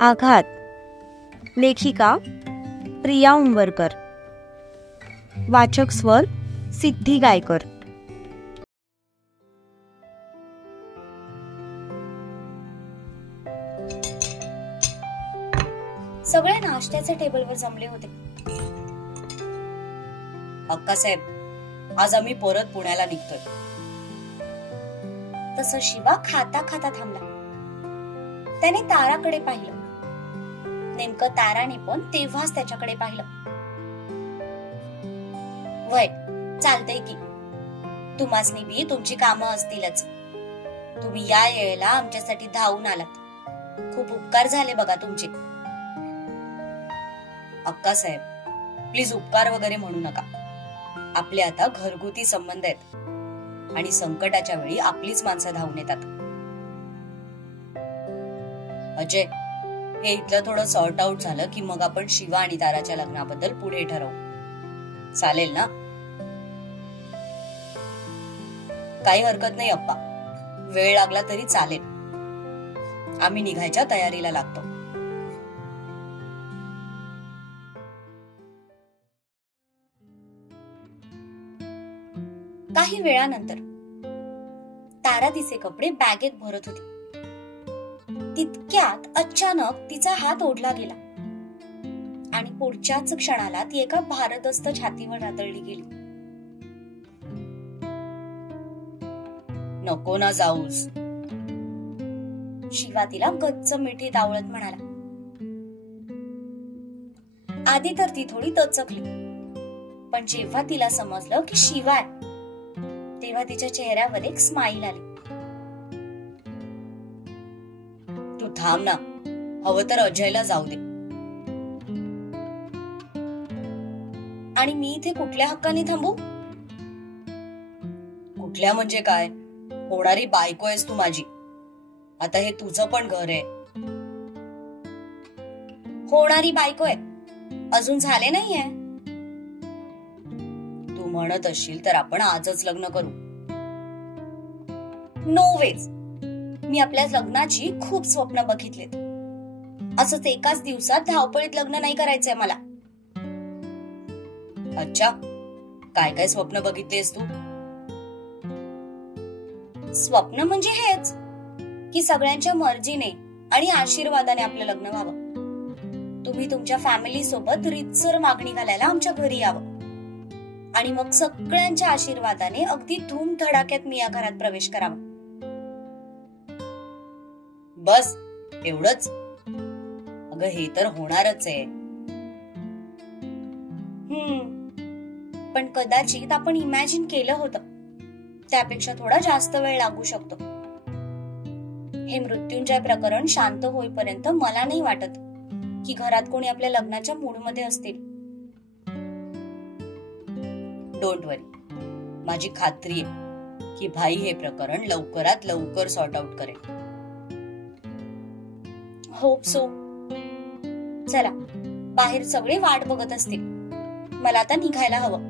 आघात. लेखिका प्रिया उंबरकर. वाचक स्वर सिद्धी गायकर. सगळे नाश्त्याच्या टेबलवर जमले होते. अक्कासाहेब, आज आम्ही परत पुण्याला निघतोय. तसं शिवा खाता खाता थांबला. त्याने ताराकडे पाहिलं. नेमकं ताराने पण तेव्हाच त्याच्याकडे पाहिलं. वय चालतंय की, तुम्हासनी बी तुमची कामं असतीलच. तुम्ही या वेळेला आमच्यासाठी धावून आलात. खूप उपकार झाले बघा तुमचे. अक्कासाहेब, प्लीज उपकार वगैरे म्हणू नका. आपले आता घरगुती संबंध आहेत आणि संकटाच्या वेळी आपलीच माणसं धावून येतात. अजय, हे इथलं थोडं सॉर्ट आउट झालं की मग आपण शिवा आणि ताराच्या लग्नाबद्दल पुढे ठरवू. चालेल ना? काही हरकत नाही अप्पा, वेळ लागला तरी चालेल. आम्ही निघायच्या तयारीला लागतो. काही वेळानंतर तारा तिचे कपडे बॅगेत भरत होती. तितक्यात अचानक तिचा हात ओढला गेला आणि पुढच्याच क्षणाला ती एका भारदस्त छातीवर आदळली गेली. नको ना जाऊस, शिवा तिला गच्च मिठीत आवळत म्हणाला. आधी तर ती थोडी दचकली, पण जेव्हा तिला समजलं की शिवा आहे तेव्हा तिच्या चेहऱ्यावर एक स्माईल आली. तू थांब ना, हवं तर अजयला जाऊ दे. आणि मी इथे कुठल्या हक्काने थांबू? कुठल्या म्हणजे काय? होणारी बायको आहेस तू माझी. आता हे तुझं पण घर आहे. होणारी बायको आहे, अजून झाले नाहीये. तू म्हणत असशील तर आपण आजच लग्न करू. No veg. मी आपल्या लग्नाची खूप स्वप्न बघितलेत. असंच एकाच दिवसात धावपळीत लग्न नाही करायचंय मला. अच्छा, काय काय स्वप्न बघितलेस तू? स्वप्न म्हणजे हेच की सगळ्यांच्या मर्जीने आणि आशीर्वादाने आपलं लग्न व्हावं. तुम्ही तुमच्या फॅमिली सोबत रीतसर मागणी घालायला आमच्या घरी यावं आणि मग सगळ्यांच्या आशीर्वादाने अगदी धूम धडाक्यात मी या घरात प्रवेश करावा. बस एवढंच? अगं हे तर होणारच आहे. पण कदाचित आपण इमॅजिन केलं होतं त्यापेक्षा थोडा जास्त वेळ लागू शकतो. हे मृत्युंजय प्रकरण शांत होईपर्यंत मला नाही वाटत की घरात कोणी आपल्या लग्नाच्या मूडमध्ये असतील. डोंट वरी, माझी खात्री आहे की भाई हे प्रकरण लवकरात लवकर सॉर्ट आउट करेल. Hope so. चला, बाहेर सगळे वाट बघत असतील. मला आता निघायला हवं.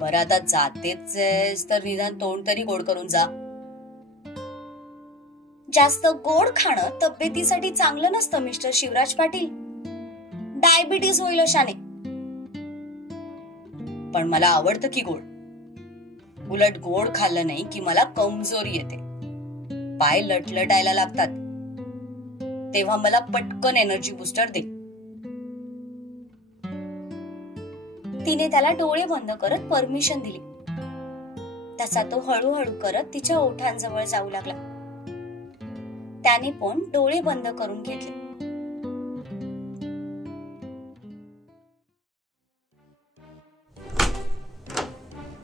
बरं, आता जातेच तर निदान तोंड तरी गोड करून जा. जास्त गोड खाणं तब्येतीसाठी चांगलं नसतं मिस्टर शिवराज पाटील. डायबिटीस होईल अशाने. पण मला आवडतं की गोड. उलट गोड खाल्लं नाही की मला कमजोरी येते. पाय लटलटायला लागतात. तेव्हा मला पटकन एनर्जी बुस्टर दे. तिने त्याला डोळे बंद करत परमिशन दिली. तसा तो हळूहळू करत तिच्या ओठांजवळ जाऊ लागला. त्याने पण डोळे बंद करून घेतले.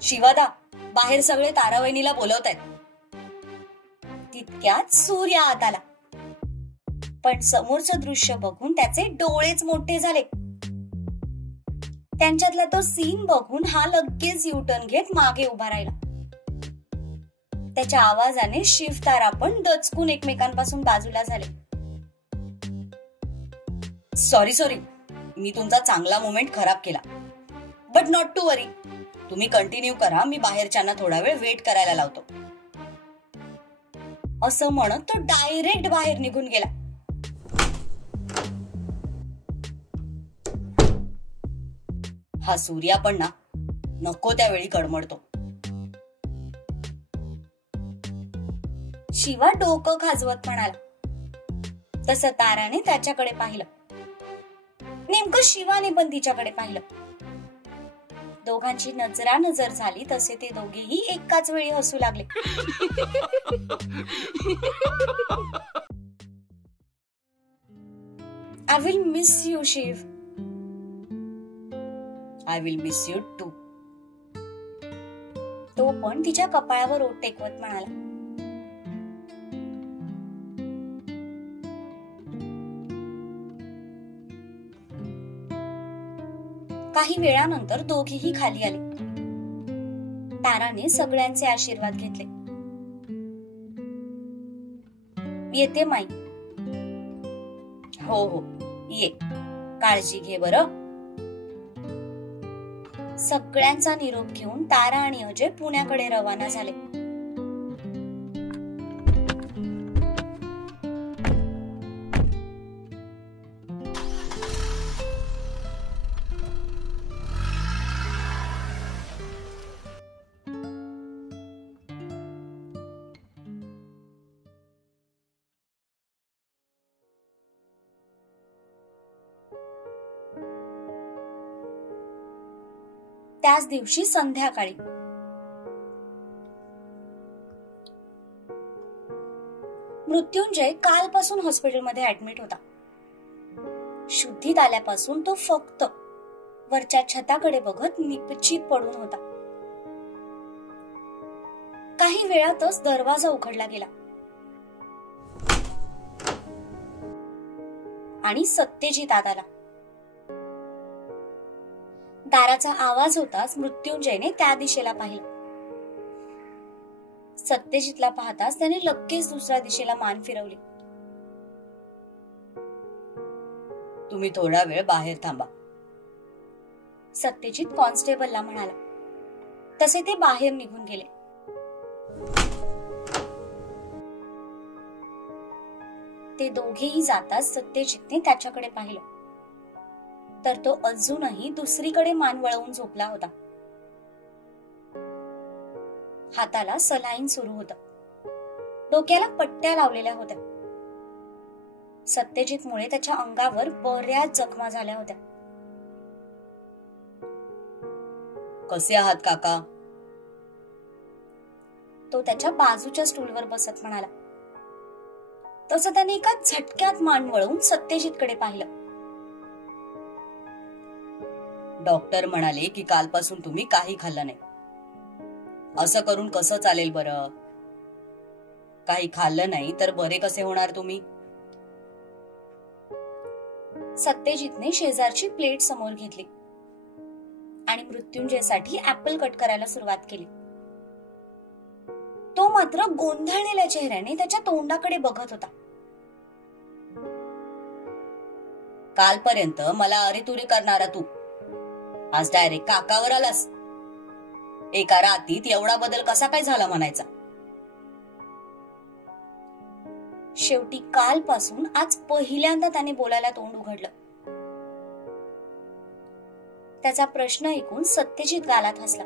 शिवादा, बाहेर सगळे तारावहिनीला बोलवतायत. तितक्यात सूर्य आत आला. पण समोरचं दृश्य बघून त्याचे डोळेच मोठे झाले. त्यांच्यातला तो सीन बघून हा लगेच युटर्न घेत मागे उभा राहिला. त्याच्या आवाजाने शिव तारा पण दचकून एकमेकांपासून बाजूला झाले. सॉरी, मी तुमचा चांगला मोमेंट खराब केला. बट नॉट टू वरी. तुम्ही कंटिन्यू करा. मी बाहेरच्यांना थोडा वेळ वेट करायला लावतो. असं म्हणत तो डायरेक्ट बाहेर निघून गेला. हा सूर्या पण ना नको त्यावेळी कडमडतो. शिवा डोकं खाजवत म्हणाला. तसं ताराने त्याच्याकडे पाहिलं. नेमकं शिवाने पण तिच्याकडे पाहिलं. दोघांची नजरानजर झाली तसे ते दोघेही एकाच वेळी हसू लागले. I will miss you Shiv. I will miss you too. तो पण तिच्या कपाळावर ओठ टेकवत म्हणाला. काही वेळानंतर दोघेही खाली आले. ताराने सगळ्यांचे आशीर्वाद घेतले. येते माई. हो हो ये, काळजी घे बरं. सगळ्यांचा निरोप घेऊन तारा आणि अजय पुण्याकडे रवाना झाले. त्याच दिवशी संध्याकाळी मृत्युंजय कालपासून हॉस्पिटलमध्ये ऍडमिट होता. शुद्धीत आल्यापासून तो फक्त वरच्या छताकडे बघत निपचित पडून होता. काही वेळातच दरवाजा उघडला गेला आणि सत्यजित आत आला. दाराचा आवाज होताच मृत्युंजयने त्या दिशेला पाहिलं. सत्यजितला पाहताच त्याने लगेच दुसऱ्या दिशेला मान फिरवली. तुम्ही थोडा वेळ बाहेर थांबा, सत्यजित कॉन्स्टेबलला म्हणाला. तसे ते बाहेर निघून गेले. ते दोघेही जाताच सत्यजितने त्याच्याकडे पाहिलं तर तो अजूनही दुसरीकडे मान वळवून झोपला होता. हाताला सलाईन सुरू होतं. डोक्याला पट्ट्या लावलेल्या होत्या. सत्यजितमुळे त्याच्या अंगावर बऱ्याच जखमा झाल्या होत्या. कसे आहात काका? तो त्याच्या बाजूच्या स्टूलवर बसत म्हणाला. तसं त्याने एका झटक्यात मान वळवून सत्यजितकडे पाहिलं. डॉक्टर म्हणाले की कालपासून तुम्ही काही खाल्लं नाही. असं करून कसं चालेल बरं? काही खाल्लं नाही तर बरे कसे होणार तुम्ही? सत्यजितने शेजारची प्लेट समोर घेतली आणि मृत्युंजयसाठी ऍपल कट करायला सुरुवात केली. तो मात्र गोंधळलेल्या चेहऱ्याने त्याच्या तोंडाकडे बघत होता. कालपर्यंत मला अरेतुरी करणारा तू आज डायरेक्ट काकावर आलास. एका रातीत एवढा बदल कसा काय झाला म्हणायचा? शेवटी कालपासून आज पहिल्यांदा त्याने बोलायला तोंड उघडलं. त्याचा प्रश्न ऐकून सत्यजित गालात हसला.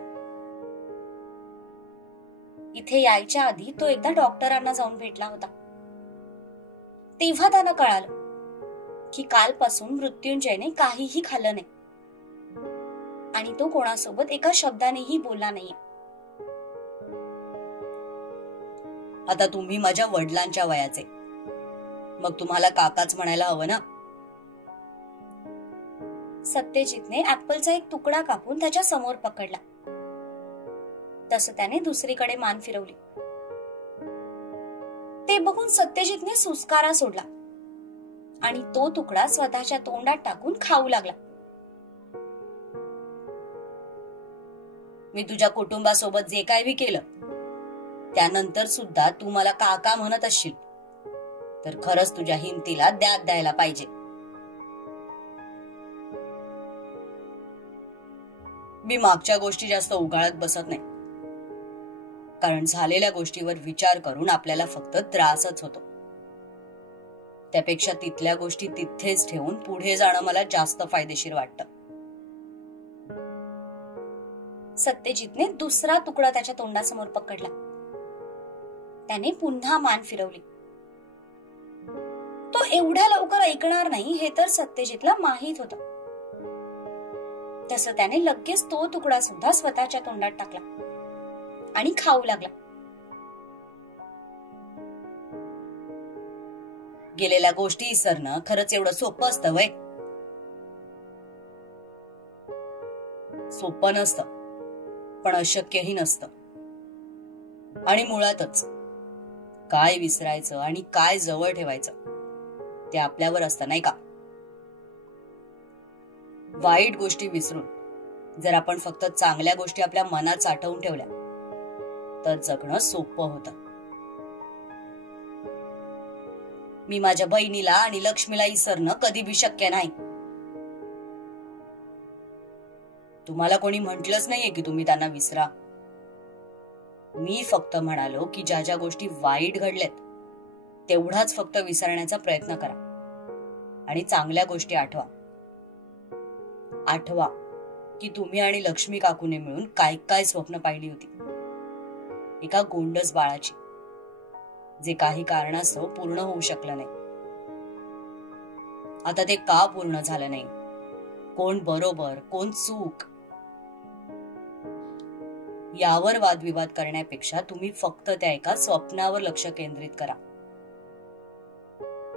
इथे यायच्या आधी तो एकदा डॉक्टरांना जाऊन भेटला होता. तेव्हा त्यानं कळालं की कालपासून मृत्युंजयने काहीही खाल्लं नाही आणि तो कोणासोबत एका शब्दानेही बोलला नाहीये. आता तुम्ही माझ्या वडिलांच्या वयाचे, मग तुम्हाला काकाच म्हणायला हवं ना? सत्यजितने ऍपलचा एक तुकडा कापून त्याच्या समोर पकडला. तसं त्याने दुसरीकडे मान फिरवली. ते बघून सत्यजितने सुस्कारा सोडला आणि तो तुकडा स्वतःच्या तोंडात टाकून खाऊ लागला. मी तुझ्या कुटुंबासोबत जे काय बी केलं त्यानंतर सुद्धा तू मला काका म्हणत असशील तर खरंच तुझ्या हिमतीला दाद द्यायला पाहिजे. मी मागच्या गोष्टी जास्त उगाळत बसत नाही. कारण झालेल्या गोष्टीवर विचार करून आपल्याला फक्त त्रासच होतो. त्यापेक्षा तिथल्या गोष्टी तिथेच ठेवून पुढे जाणं मला जास्त फायदेशीर वाटतं. सत्यजितने दुसरा तुकडा त्याच्या तोंडासमोर पकडला. त्याने पुन्हा मान फिरवली. तो एवढ्या लवकर ऐकणार नाही हे तर सत्यजितला माहित होतं. तसं त्याने लगेच तो तुकडा सुद्धा स्वतःच्या तोंडात टाकला आणि खाऊ लागला. गेलेल्या गोष्टी विसरणं खरंच एवढं सोपं असतं वय? सोपं नसतं, पण अशक्यही नसतं. आणि मुळातच काय विसरायचं आणि काय जवळ ठेवायचं ते आपल्यावर असतं, नाही का? वाईट गोष्टी विसरून जर आपण फक्त चांगल्या गोष्टी आपल्या मनात साठवून ठेवल्या तर जगणं सोपं होतं. मी माझ्या बहिणीला आणि लक्ष्मीला विसरणं कधी बी शक्य नाही. तुम्हाला कोणी म्हटलंच नाहीये की तुम्ही त्यांना विसरा. मी फक्त म्हणालो की ज्या ज्या गोष्टी वाईट घडल्यात तेवढाच फक्त विसरण्याचा प्रयत्न करा आणि चांगल्या गोष्टी आठवा. आठवा की तुम्ही आणि लक्ष्मी काकूने मिळून काय काय स्वप्न पाहिली होती. एका गोंडस बाळाची, जे काही कारणास्तव पूर्ण होऊ शकलं नाही. आता ते का पूर्ण झालं नाही, कोण बरोबर कोण चूक, यावर वादविवाद करण्यापेक्षा तुम्ही फक्त त्या एका स्वप्नावर लक्ष केंद्रित करा.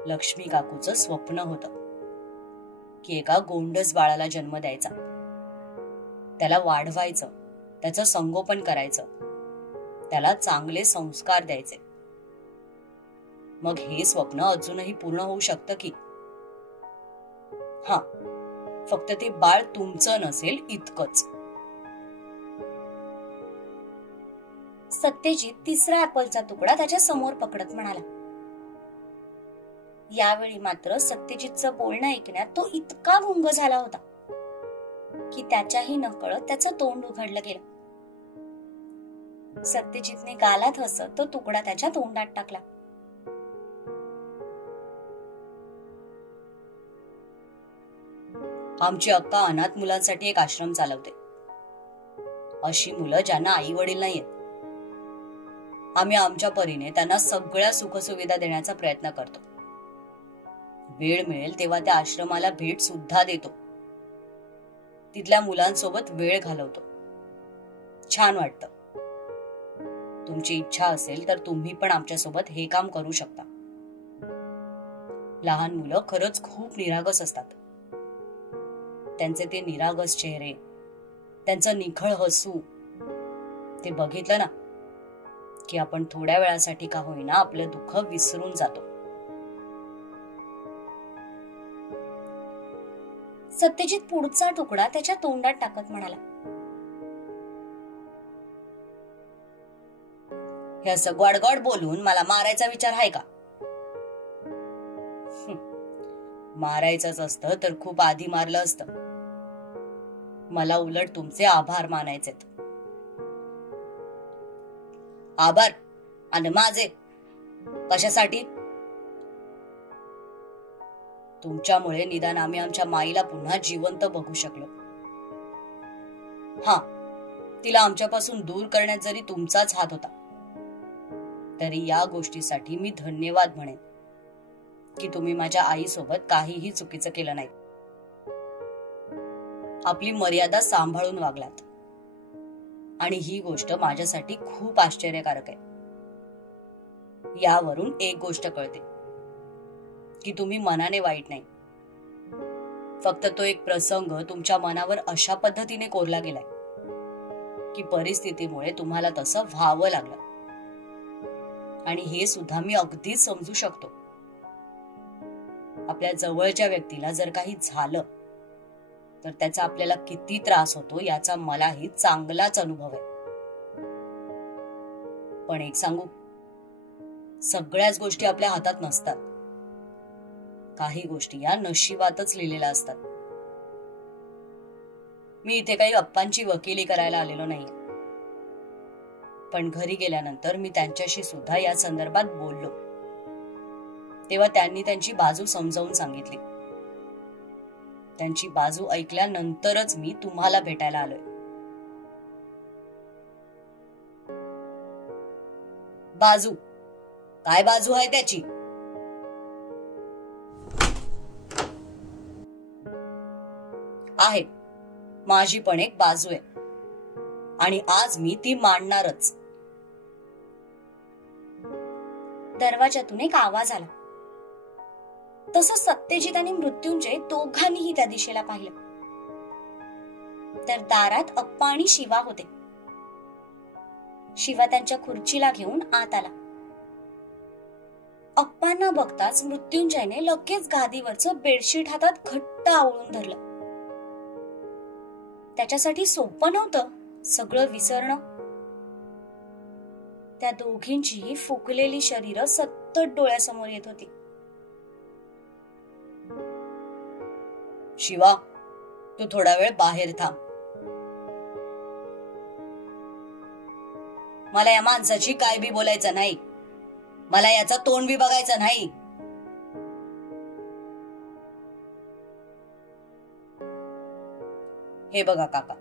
लक्ष्मी काकूचं स्वप्न होतं की एका गोंडस बाळाला जन्म द्यायचा, त्याला वाढवायचं, त्याचं संगोपन करायचं, त्याला चांगले संस्कार द्यायचे. मग हे स्वप्न अजूनही पूर्ण होऊ शकतं की? हा, फक्त ते बाळ तुमचं नसेल इतकंच. सत्यजित तिसरा ऍपलचा तुकडा त्याच्या समोर पकडत म्हणाला. यावेळी मात्र सत्यजितचं बोलणं ऐकण्यात तो इतका गुंग झाला होता की त्याच्याही नकळत त्याचं तोंड उघडलं गेलं. सत्यजितने गालात हसत तो तुकडा त्याच्या तोंडात टाकला. आमची अक्का अनाथ मुलांसाठी एक आश्रम चालवते. अशी मुलं ज्यांना आई वडील नाहीयेत. आम्ही आमच्या परीने त्यांना सगळ्या सुखसुविधा देण्याचा प्रयत्न करतो. वेळ मिळेल तेव्हा त्या आश्रमाला भेट सुद्धा देतो. तिथल्या मुलांसोबत वेळ घालवतो. छान वाटतं. तुमची इच्छा असेल तर तुम्ही पण आमच्यासोबत हे काम करू शकता. लहान मुलं खरंच खूप निरागस असतात. त्यांचे ते निरागस चेहरे, त्यांचं निखळ हसू, ते बघितलं ना की आपण थोड्या वेळासाठी का होईना आपलं दुःख विसरून जातो. सत्यजित पुढचा तुकडा त्याच्या तोंडात टाकत म्हणाला. हे असं गोडगोड बोलून मला मारायचा विचार आहे का? मारायचंच असतं तर खूप आधी मारलं असतं. मला उलट तुमचे आभार मानायचेत. आभार? आणि माझे कशासाठी? तुमच्यामुळे निदान आम्ही आमच्या माईला पुन्हा जिवंत बघू शकलो. हा, तिला आमच्यापासून दूर करण्यात जरी तुमचाच हात होता तरी या गोष्टीसाठी मी धन्यवाद म्हणेन की तुम्ही माझ्या आईसोबत काहीही चुकीचं केलं नाही. आपली मर्यादा सांभाळून वागलात आणि ही गोष्ट माझ्यासाठी खूप आश्चर्यकारक आहे. यावरून एक गोष्ट कळते की तुम्ही मनाने वाईट नाही. फक्त तो एक प्रसंग तुमच्या मनावर अशा पद्धतीने कोरला गेलाय की परिस्थितीमुळे तुम्हाला तसं व्हावं लागलं. आणि हे सुद्धा मी अगदीच समजू शकतो. आपल्या जवळच्या व्यक्तीला जर काही झालं तर त्याचा आपल्याला किती त्रास होतो याचा मलाही चांगलाच अनुभव आहे. पण एक सांगू, सगळ्याच गोष्टी आपल्या हातात नसतात. काही गोष्टी या नशिबातच लिहिलेल्या असतात. मी इथे काही अप्पांची वकिली करायला आलेलो नाही. पण घरी गेल्यानंतर मी त्यांच्याशी सुद्धा या संदर्भात बोललो. तेव्हा त्यांनी त्यांची बाजू समजावून सांगितली. त्यांची बाजू ऐकल्यानंतरच मी तुम्हाला भेटायला आलोय. बाजू काय बाजू आहे त्याची? आहे, माझी पण एक बाजू आहे आणि आज मी ती मांडणारच. दरवाजातून एक आवाज आला. तसं सत्यजित आणि मृत्युंजय दोघांनीही त्या दिशेला पाहिलं. तर दारात अप्पा आणि शिवा होते. शिवा त्यांच्या खुर्चीला घेऊन आत आला. अप्पांना बघताच मृत्युंजयने लगेच गादीवरचं बेडशीट हातात घट्ट आवळून धरलं. त्याच्यासाठी सोपं नव्हतं सगळं विसरणं. त्या दोघींचीही फुगलेली शरीरं सतत डोळ्यासमोर येत होती. शिवा, तू थोडा वेळ बाहेर थांब. मला या माणसाची काय बी बोलायचं नाही. मला याचं तोंड बी बघायचं नाही. हे बघा काका,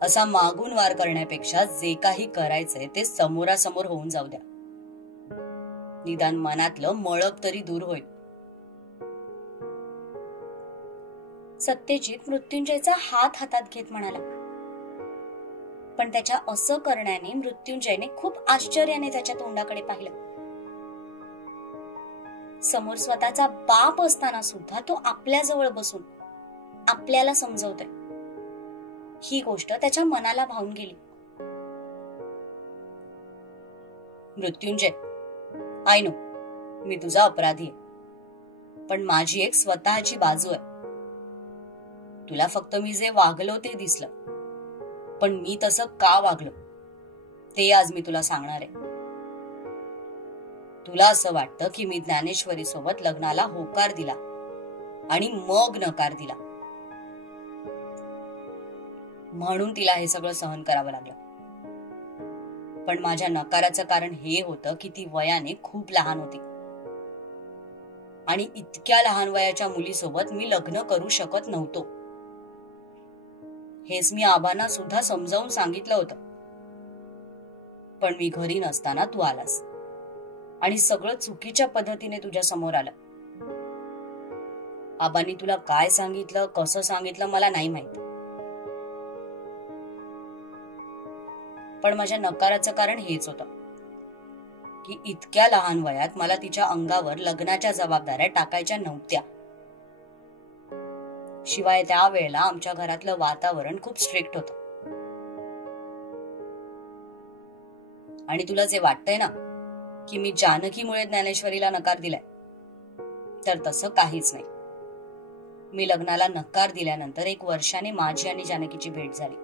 असा मागून वार करण्यापेक्षा जे काही करायचंय ते समोरासमोर होऊन जाऊ द्या. निदान मनातलं मळप तरी दूर होईल. सत्यजित मृत्युंजयचा हात हातात घेत म्हणाला. पण त्याच्या असं करण्याने मृत्युंजयने खूप आश्चर्याने त्याच्या तोंडाकडे पाहिलं. समोर स्वतःचा बाप असताना सुद्धा तो आपल्या जवळ बसून आपल्याला समजवतोय. ही गोष्ट त्याच्या मनाला भावून गेली. मृत्युंजय, आय नो मी तुझा अपराधी आहे, पण माझी एक स्वतःची बाजू आहे. तुला फक्त मी जे वागलो ते दिसलं, पण मी तसं का वागलो ते आज मी तुला सांगणार आहे. तुला असं वाटतं की मी ज्ञानेश्वरी सोबत लग्नाला होकार दिला आणि मग नकार दिला, म्हणून तिला हे सगळं सहन करावं लागलं. पण माझ्या नकाराचं कारण हे होतं की ती वयाने खूप लहान होती आणि इतक्या लहान वयाच्या मुलीसोबत मी लग्न करू शकत नव्हतो. हेच मी आबांना सुद्धा समजावून सांगितलं होतं. पण मी घरी नसताना तू आलास आणि सगळं चुकीच्या पद्धतीने तुझ्या समोर आलं. आबांनी तुला काय सांगितलं, कसं सांगितलं मला नाही माहित, पण माझ्या नकाराचं कारण हेच होतं की इतक्या लहान वयात मला तिच्या अंगावर लग्नाच्या जबाबदाऱ्या टाकायच्या नव्हत्या. शिवाय त्यावेळेला आमच्या घरातलं वातावरण खूप स्ट्रिक्ट होतं. आणि तुला जे वाटतंय ना की मी जानकीमुळे ज्ञानेश्वरीला नकार दिलाय, तर तसं काहीच नाही. मी लग्नाला नकार दिल्यानंतर 1 वर्षाने माझी आणि जानकीची भेट झाली.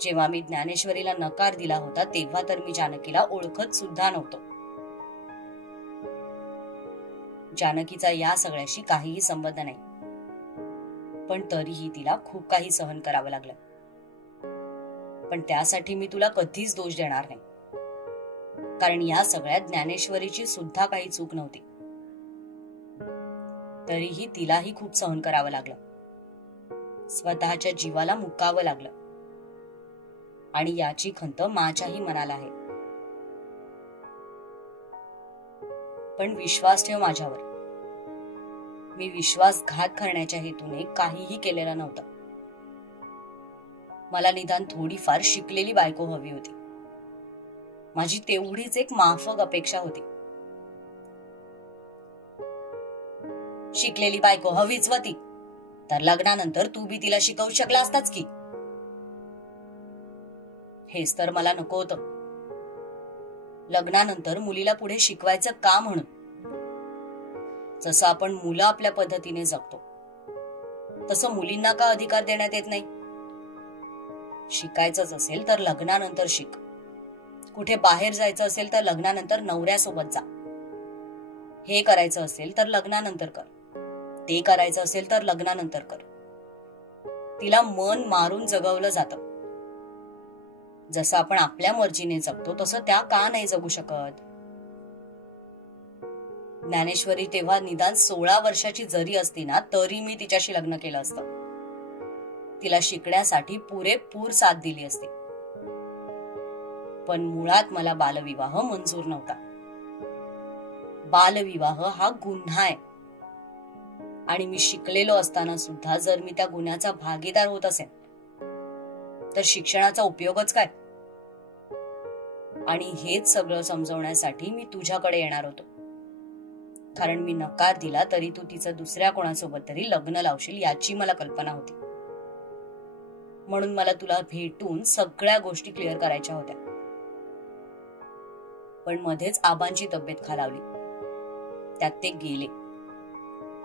जेव्हा मी ज्ञानेश्वरीला नकार दिला होता तेव्हा तर मी जानकीला ओळखत सुद्धा नव्हतो. जानकीचा या सगळ्याशी काहीही संबंध नाही, पण तरीही तिला खूप काही सहन करावं लागलं. पण त्यासाठी मी तुला कधीच दोष देणार नाही, कारण या सगळ्यात ज्ञानेश्वरीची सुद्धा काही चूक नव्हती. तरीही तिलाही खूप सहन करावं लागलं. स्वतःच्या जीवाला मुकावं लागलं आणि याची खंत माझ्याही मनाला आहे. पण विश्वास ठेव माझ्यावर, मी विश्वासघात करण्याच्या हेतूने काहीही केलेलं नव्हतं. मला निदान थोडीफार शिकलेली बायको हवी होती. माझी तेवढीच एक माफक अपेक्षा होती. शिकलेली बायको हवीच होती तर लग्नानंतर तू बी तिला शिकवू शकला असताच की. हेच तर मला नको होतं. लग्नानंतर मुलीला पुढे शिकवायचं का म्हणून. जसं आपण मुलं आपल्या पद्धतीने जगतो तसं मुलींना का अधिकार देण्यात येत नाही. शिकायचंच असेल तर लग्नानंतर शिक. कुठे बाहेर जायचं असेल तर लग्नानंतर नवऱ्यासोबत जा. हे करायचं असेल तर लग्नानंतर कर. ते करायचं असेल तर लग्नानंतर कर. तिला मन मारून जगवलं जातं. जसं आपण आपल्या मर्जीने जगतो तसं त्या का नाही जगू शकत? ज्ञानेश्वरी तेव्हा निदान 16 वर्षाची जरी असती ना तरी मी तिच्याशी लग्न केलं असतं. तिला शिकण्यासाठी पुरेपूर साथ दिली असती. पण मुळात मला बालविवाह मंजूर नव्हता. बालविवाह हा गुन्हा आहे आणि मी शिकलेलो असताना सुद्धा जर मी त्या गुन्ह्याचा भागीदार होत असेल तर शिक्षणाचा उपयोगच काय? आणि हेच सगळं समजवण्यासाठी मी तुझ्याकडे येणार होतो. कारण मी नकार दिला तरी तू तिचं दुसऱ्या कोणासोबत तरी लग्न लावशील याची मला कल्पना होती. म्हणून मला तुला भेटून सगळ्या गोष्टी क्लिअर करायच्या होत्या. पण मध्येच आबांची तब्येत खालावली, त्यात ते गेले.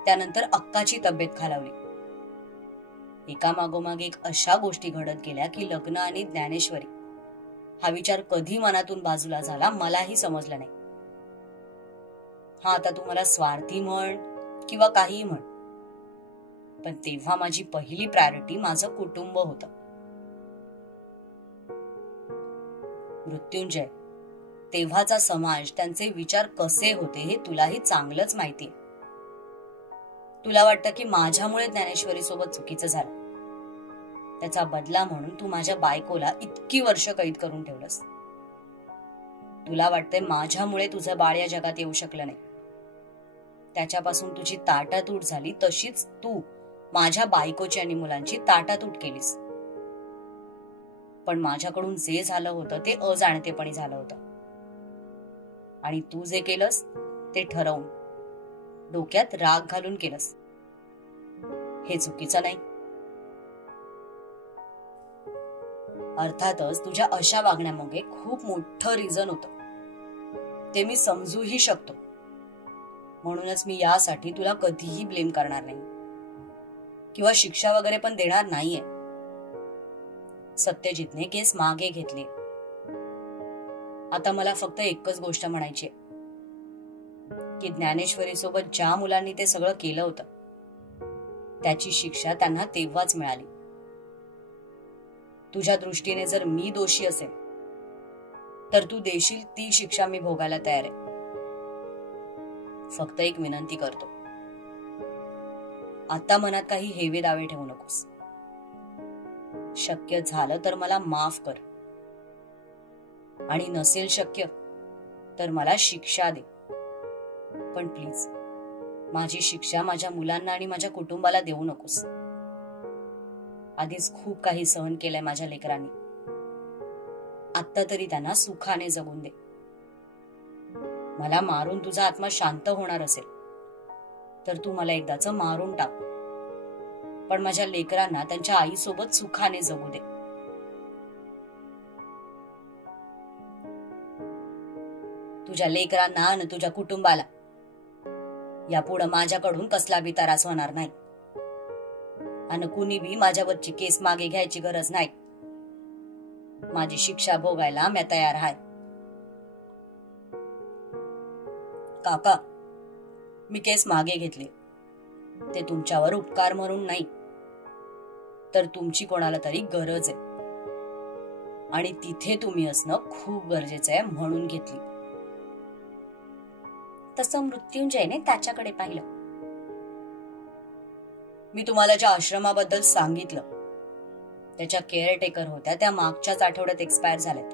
त्यानंतर अक्काची तब्येत खालावली. एका मागोमाग एक अशा गोष्टी घडत गेल्या की लग्न आणि ज्ञानेश्वरी हा विचार कधी मनातून बाजूला झाला मलाही समजलं नाही. हा आता तू मला स्वार्थी म्हण किंवा काहीही म्हण, पण तेव्हा माझी पहिली प्रायोरिटी माझं कुटुंब होतं. मृत्युंजय, तेव्हाचा समाज, त्यांचे विचार कसे होते हे तुलाही चांगलंच माहितीये. तुला वाटतं की माझ्यामुळे ज्ञानेश्वरी सोबत चुकीचं झालं. त्याचा बदला म्हणून तू माझ्या बायकोला इतकी वर्ष कैद करून ठेवलंस. तुला वाटतंय माझ्यामुळे तुझं बाळ या जगात येऊ शकलं नाही. त्याच्यापासून तुझी ताटातूट झाली तशीच तू माझ्या बायकोची आणि मुलांची ताटातूट केलीस. पण माझ्याकडून जे झालं होतं ते अजाणतेपणी झालं होतं. आणि तू जे केलंस ते ठरवून डोक्यात राग घालून केलंस. हे चुकीचं नाही. अर्थातच तुझ्या अशा वागण्यामागे खूप मोठं रिझन होतं, ते मी समजूही शकतो. म्हणूनच मी यासाठी तुला कधीही ब्लेम करणार नाही किंवा शिक्षा वगैरे पण देणार नाहीये. सत्यजितने केस मागे घेतली. आता मला फक्त एकच गोष्ट म्हणायची की ज्ञानेश्वरी सोबत ज्या मुलांनी ते सगळं केलं होतं त्याची शिक्षा त्यांना तेव्हाच मिळाली. तुझ्या दृष्टीने जर मी दोषी असेल तर तू देशील ती शिक्षा मी भोगायला तयार आहे. फक्त एक विनंती करतो, आता मनात काही हेवे दावे ठेवू नकोस. शक्य झालं तर मला माफ कर आणि नसेल शक्य तर मला शिक्षा दे. पण प्लीज माझी शिक्षा माझ्या मुलांना आणि माझ्या कुटुंबाला देऊ नकोस. आधीच खूप काही सहन केलंय माझ्या लेकरांनी. आत्ता तरी त्यांना सुखाने जगून दे. मला मारून तुझा आत्मा शांत होणार असेल तर तू मला एकदाच मारून टाक, पण माझ्या लेकरांना त्यांच्या आईसोबत सुखाने जगू दे. तुझ्या लेकरांना आणि तुझ्या कुटुंबाला यापुढं माझ्याकडून कसला बी त्रास होणार नाही आणि कुणी बी माझ्यावरची केस मागे घ्यायची गरज नाही. माझी शिक्षा भोगायला मी तयार आहे. काका, मी केस मागे घेतली ते तुमच्यावर उपकार म्हणून नाही, तर तुमची कोणाला तरी गरज आहे आणि तिथे तुम्ही असणं खूप गरजेचं आहे म्हणून घेतली. तसं मृत्युंजयने त्याच्याकडे पाहिलं. मी तुम्हाला ज्या आश्रमाबद्दल सांगितलं त्याच्या केअरटेकर होत्या त्या मागच्याच आठवड्यात एक्सपायर झाल्यात.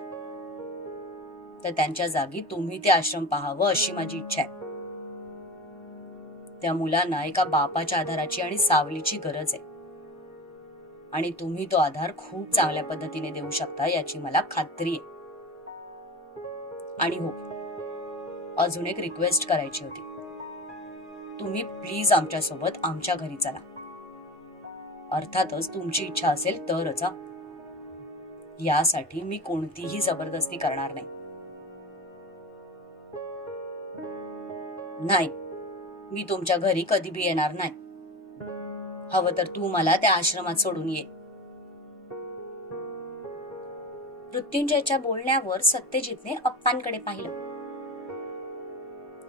तर त्यांच्या जागी तुम्ही ते आश्रम पाहावं अशी माझी इच्छा आहे. त्या मुलांना एका बापाच्या आधाराची आणि सावलीची गरज आहे आणि तुम्ही तो आधार खूप चांगल्या पद्धतीने देऊ शकता याची मला खात्री आहे. आणि हो, अजून एक रिक्वेस्ट करायची होती. तुम्ही प्लीज आमच्यासोबत आमच्या घरी चला. अर्थातच तुमची इच्छा असेल तरच. यासाठी मी कोणतीही जबरदस्ती करणार नाही. नाही, मी तुमच्या घरी कधी बी येणार नाही. हवं तर तू मला त्या आश्रमात सोडून ये. मृत्युंजयच्या बोलण्यावर सत्यजितने अप्पांकडे पाहिलं.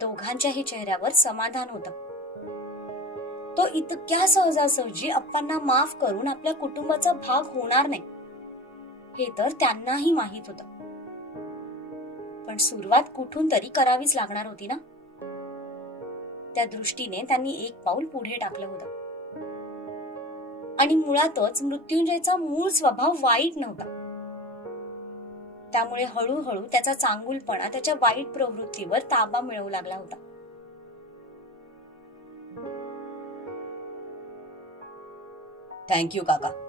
दोघांच्याही चेहऱ्यावर समाधान होतं. तो इतक्या सहजासहजी अप्पांना माफ करून आपल्या कुटुंबाचा भाग होणार नाही हे तर त्यांनाही माहित होतं. पण सुरुवात कुठून तरी करावीच लागणार होती ना. त्या दृष्टीने त्यांनी एक पाऊल पुढे टाकलं होतं. आणि मुळातच मृत्युंजयचा मूळ स्वभाव वाईट नव्हता. त्यामुळे हळूहळू त्याचा चांगुलपणा त्याच्या वाईट प्रवृत्तीवर ताबा मिळवू लागला होता. थँक्यू काका.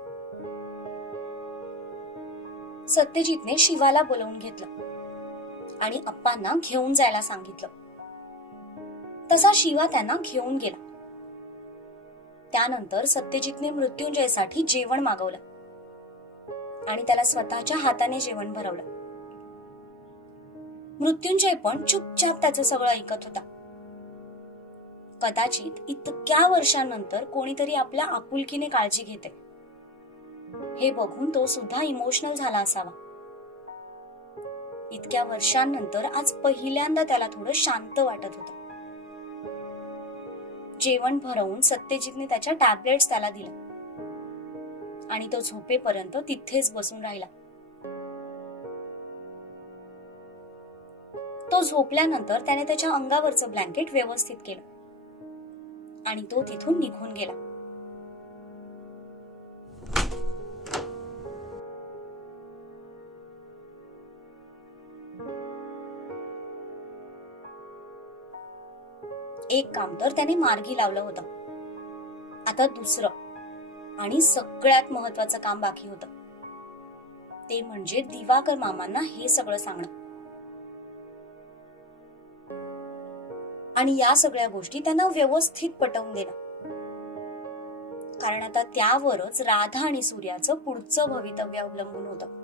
सत्यजितने शिवाला बोलवून घेतलं आणि अप्पांना घेऊन जायला सांगितलं. तसा शिवा त्यांना घेऊन गेला. त्यानंतर सत्यजितने मृत्युंजयसाठी जेवण मागवलं आणि त्याला स्वतःच्या हाताने जेवण भरवलं. मृत्युंजय पण चुपचाप त्याचं सगळं ऐकत होता. कदाचित इतक्या वर्षांनंतर कोणीतरी आपल्या आपुलकीने काळजी घेते हे बघून तो सुद्धा इमोशनल झाला असावा. इतक्या वर्षांनंतर आज पहिल्यांदा त्याला थोडं शांत वाटत होतं. जेवण भरवून सत्यजितने त्याच्या टॅबलेट्स त्याला दिल्या आणि तो झोपेपर्यंत तिथेच बसून राहिला. तो झोपल्यानंतर त्याने त्याच्या अंगावरचं ब्लँकेट व्यवस्थित केलं आणि तो तिथून निघून गेला. एक काम तर त्याने मार्गी लावलं होतं. आता दुसरं आणि सगळ्यात महत्वाचं काम बाकी होतं. ते म्हणजे दिवाकर मामांना हे सगळं सांगणं. आणि या सगळ्या गोष्टी त्यांना व्यवस्थित पटवून देणं. कारण आता त्यावरच राधा आणि सूर्याचं पुढचं भवितव्य अवलंबून होतं.